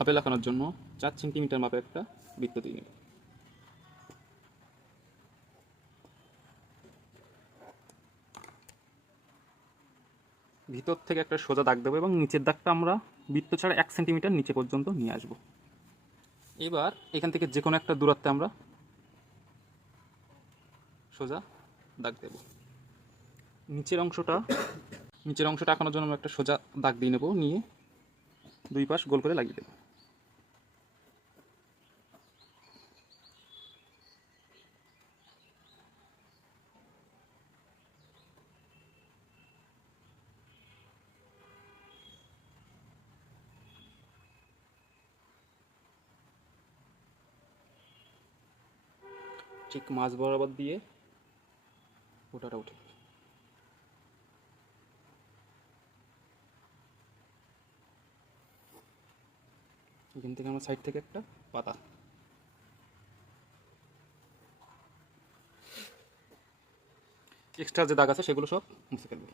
Apple আঁকানোর জন্য 4 centimetre মাপে একটা বৃত্ত দিয়ে নেব। ভিতর থেকে একটা সোজা দাগ দেবো এবং নিচের দাগটা আমরা বৃত্ত ছাড়া 1 সেন্টিমিটার নিচে পর্যন্ত নিয়ে আসব। এবার এখান থেকে যে কোনো একটা দূরত্বে আমরা সোজা দাগ দেব। নিচের অংশটা আঁকানোর জন্য আমরা একটা সোজা দাগ দিয়ে নেব, নিয়ে দুই পাশ গোল করে লাগিয়ে দেব। ঠিক মাঝ বরাবর দিয়ে ওটাটা উঠে এখান থেকে আমরা সাইড থেকে একটা পাতা, এক্সট্রা যে দাগ আছে সেগুলো সব মুছে ফেলবো।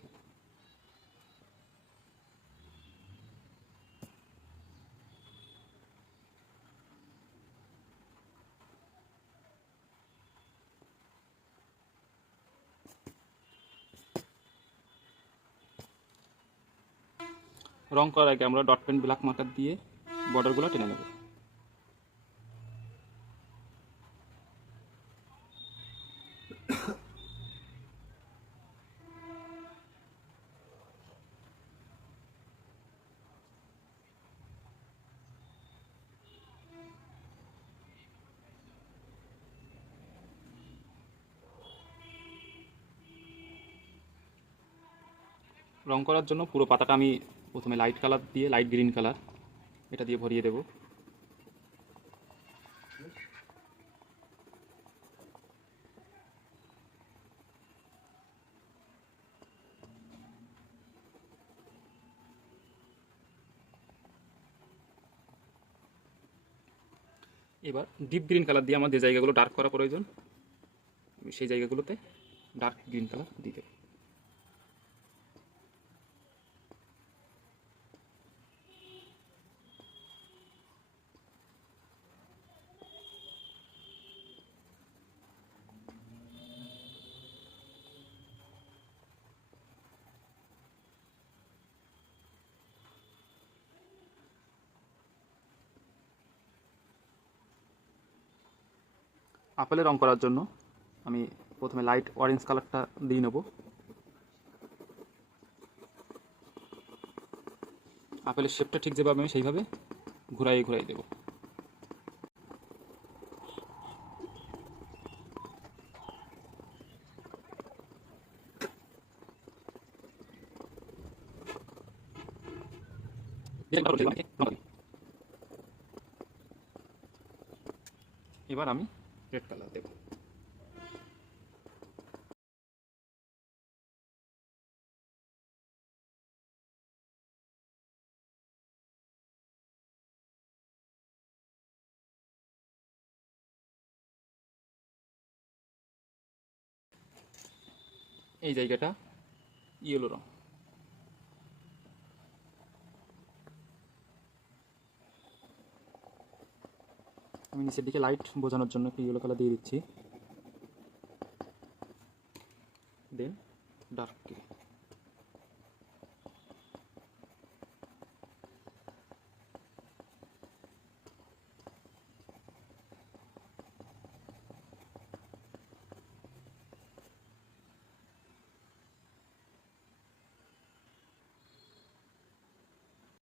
রং করার আগে আমরা ডট পেন ব্ল্যাক মার্কার দিয়ে বর্ডারগুলো টেনে নেব। রং করার জন্য পুরো পাতাটা আমি প্রথমে লাইট কালার দিয়ে, লাইট গ্রিন কালার এটা দিয়ে ভরিয়ে দেব। এবার ডিপ গ্রিন কালার দিয়ে আমার যে জায়গাগুলো ডার্ক করা প্রয়োজন সেই জায়গাগুলোতে ডার্ক গ্রিন কালার দিয়ে দেব। আপেলে রং করার জন্য আমি প্রথমে লাইট অরেঞ্জ কালারটা দিয়ে নেব। আপেলের শেপটা ঠিক যেভাবে আমি সেইভাবে ঘুরাই দেব। এবার আমি রেড কালার দেব। এই জায়গাটা ইয়েলো রং। আমি নিচের দিকে লাইট বোঝানোর জন্য একটু ইয়েলো কালার দিয়ে দিচ্ছি।